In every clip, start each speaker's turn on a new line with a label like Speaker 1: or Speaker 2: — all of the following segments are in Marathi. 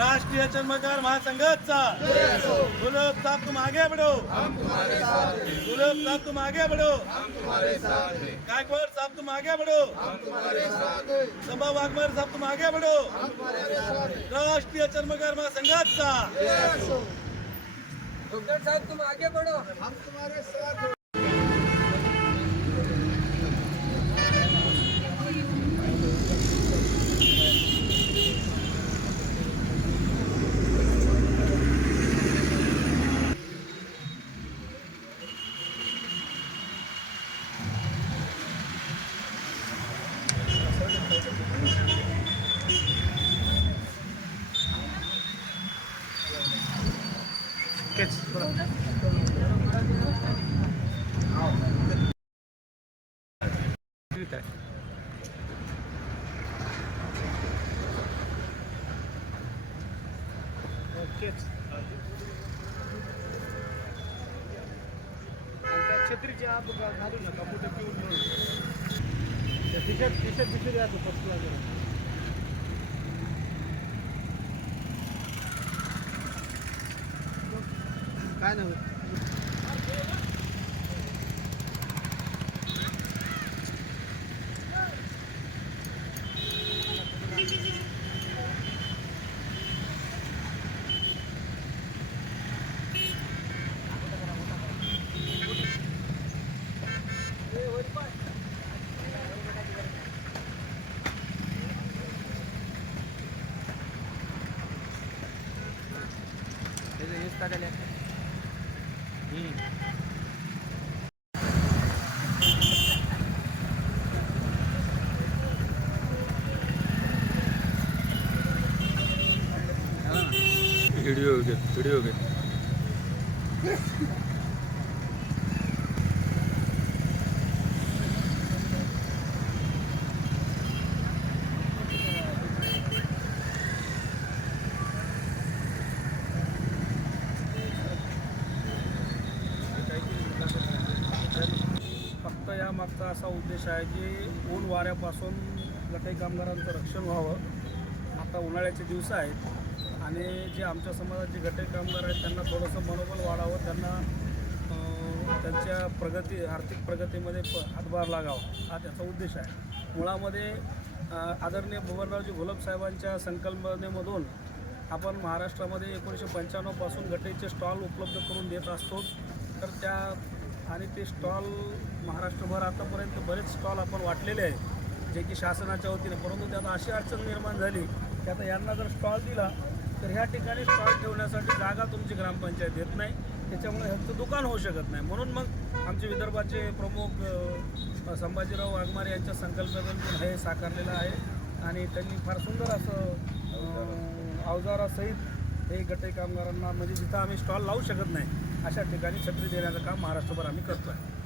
Speaker 1: राष्ट्रीय चर्मकार महासंघाचा. गुलाब साहब तुम आगे बढ़ो गुलाब साहब तुम आगे बढ़ो गायकवाड़ साहब तुम आगे बढ़ो सभा वाघमारे साहब तुम आगे बढ़ो राष्ट्रीय चर्मकार महासंघाचा.
Speaker 2: डॉक्टर साहब तुम आगे बढ़ो
Speaker 1: छत्रीची आप घालू नका कुठे पिऊन टी शर्ट टी शर्ट काय नव्हे
Speaker 3: व्हिडिओ घे व्हिडिओ घे.
Speaker 1: असा उद्देश आहे की ऊन वाऱ्यापासून गटाई कामगारांचं रक्षण व्हावं. आता उन्हाळ्याचे दिवस आहेत आणि जे आमच्या समाजाचे गटई कामगार आहेत त्यांना थोडंसं मनोबल वाढावं त्यांना त्यांच्या प्रगती आर्थिक प्रगतीमध्ये प हातभार लागावा हा त्याचा उद्देश आहे. मुळामध्ये आदरणीय भुवनरावजी घोलप साहेबांच्या संकल्पनेमधून आपण महाराष्ट्रामध्ये एकोणीसशे पंच्याण्णवपासून गटईचे स्टॉल उपलब्ध करून देत असतो. तर त्या आणि ते स्टॉल महाराष्ट्रभर आतापर्यंत बरेच स्टॉल आपण वाटलेले आहेत जे की शासनाच्या वतीने. परंतु त्यात अशी अडचण निर्माण झाली की आता यांना जर स्टॉल दिला तर ह्या ठिकाणी स्टॉल ठेवण्यासाठी जागा तुमची ग्रामपंचायत देत नाही. त्याच्यामुळे ह्यांचं दुकान होऊ शकत नाही. म्हणून मग आमचे विदर्भाचे प्रमुख संभाजीराव वाघमारे यांच्या संकल्पनेतून हे साकारलेलं आहे. आणि त्यांनी फार सुंदर असं अवजारासहित हे गटे कामगारांना म्हणजे जिथं आम्ही स्टॉल लावू शकत नाही अशा ठिकाणी छत्री देण्याचं काम महाराष्ट्रभर आम्ही करतो आहे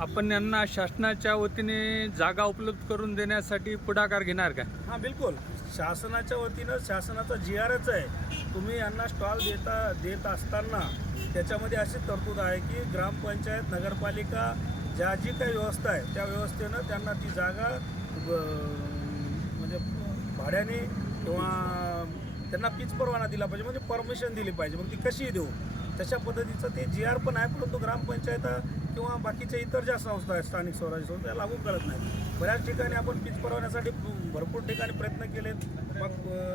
Speaker 3: आपण यांना शासनाच्या वतीने जागा उपलब्ध करून देण्यासाठी पुढाकार घेणार का?
Speaker 1: हां बिलकुल. शासनाच्या वतीनं शासनाचा जी आरच आहे. तुम्ही यांना स्टॉल देता देत असताना त्याच्यामध्ये अशी तरतूद आहे की ग्रामपंचायत नगरपालिका ज्या जी काही व्यवस्था आहे त्या व्यवस्थेनं त्यांना ती जागा म्हणजे भाड्याने किंवा त्यांना पीच परवाना दिला पाहिजे म्हणजे परमिशन दिली पाहिजे. मग ती कशी देऊ? तशा पद्धतीचं ते जी आर पण आहे परंतु ग्रामपंचायत किंवा बाकीच्या इतर ज्या संस्था आहेत स्थानिक स्वराज्य संस्था त्या लागू करत नाहीत. बऱ्याच ठिकाणी आपण पीच परवान्यासाठी भरपूर ठिकाणी प्रयत्न केलेत. मग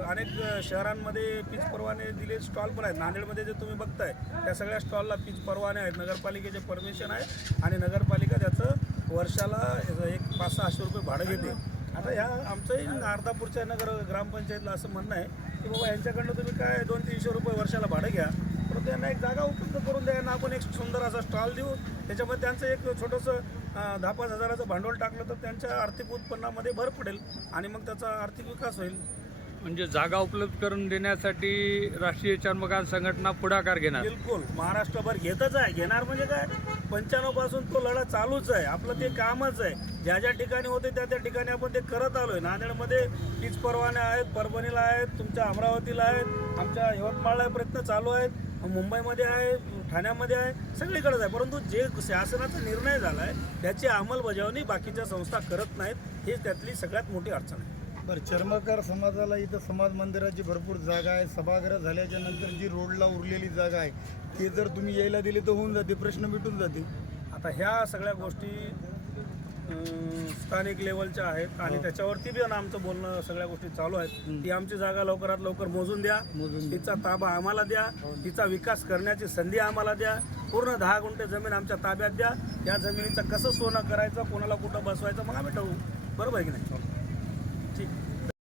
Speaker 1: अनेक शहरांमध्ये पीच परवाने दिले स्टॉल पण आहेत. नांदेडमध्ये जे तुम्ही बघताय त्या सगळ्या स्टॉलला पीच परवाने आहेत. नगरपालिकेचे परमिशन आहे आणि नगरपालिका त्याचं वर्षाला एक पाच सहाशे रुपये भाडं घेते. आता ह्या आमचंही अर्धापूरच्या नगर ग्रामपंचायतला असं म्हणणं आहे की बाबा यांच्याकडनं तुम्ही काय दोन तीनशे रुपये वर्षाला भाडं घ्या. परंतु त्यांना एक जागा उपलब्ध करून द्या. ना आपण एक सुंदर असा स्टॉल देऊ. त्याच्यामध्ये त्यांचं एक छोटंसं दहा पाच हजाराचं भांडवल टाकलं तर त्यांच्या आर्थिक उत्पन्नामध्ये भर पडेल आणि मग त्याचा आर्थिक विकास होईल.
Speaker 3: म्हणजे जागा उपलब्ध करून देण्यासाठी राष्ट्रीय चर्मकार संघटना पुढाकार घेणार.
Speaker 1: बिलकुल. महाराष्ट्रभर घेतच आहे. घेणार म्हणजे काय? पंच्याण्णवपासून तो लढा चालूच आहे. आपलं ते कामच आहे. ज्या ज्या ठिकाणी होते त्या त्या ठिकाणी आपण ते करत आलोय. नांदेडमध्ये पीच परवाने आहेत परभणीला आहेत तुमच्या अमरावतीला आहेत आमच्या यवतमाळला प्रयत्न चालू आहेत मुंबईमध्ये आहे ठाण्यामध्ये आहे सगळीकडेच आहे. परंतु जे शासनाचा निर्णय झाला आहे त्याची अंमलबजावणी बाकीच्या संस्था करत नाहीत. हे त्यातली सगळ्यात मोठी अडचण आहे.
Speaker 2: बरं चर्मकार समाजाला इथं समाज मंदिराची भरपूर जागा आहे. सभागृह झाल्याच्यानंतर जी रोडला उरलेली जागा आहे ते जर तुम्ही यायला दिली तर होऊन जाते प्रश्न मिटून जाते
Speaker 1: आता ह्या सगळ्या गोष्टी अं, स्थानिक लेवलच्या आहेत आणि त्याच्यावरती बी आमचं बोलणं सगळ्या गोष्टी चालू आहेत. ती आमची जागा लवकरात लवकर मोजून द्या.
Speaker 2: मोजून
Speaker 1: तिचा ताबा आम्हाला द्या. तिचा विकास करण्याची संधी आम्हाला द्या. पूर्ण दहा गुंठे जमीन आमच्या ताब्यात द्या. या जमिनीचं कसं सोनं करायचं कोणाला कुठं बसवायचं मग आम्ही ठरवू. बरोबर आहे की नाही?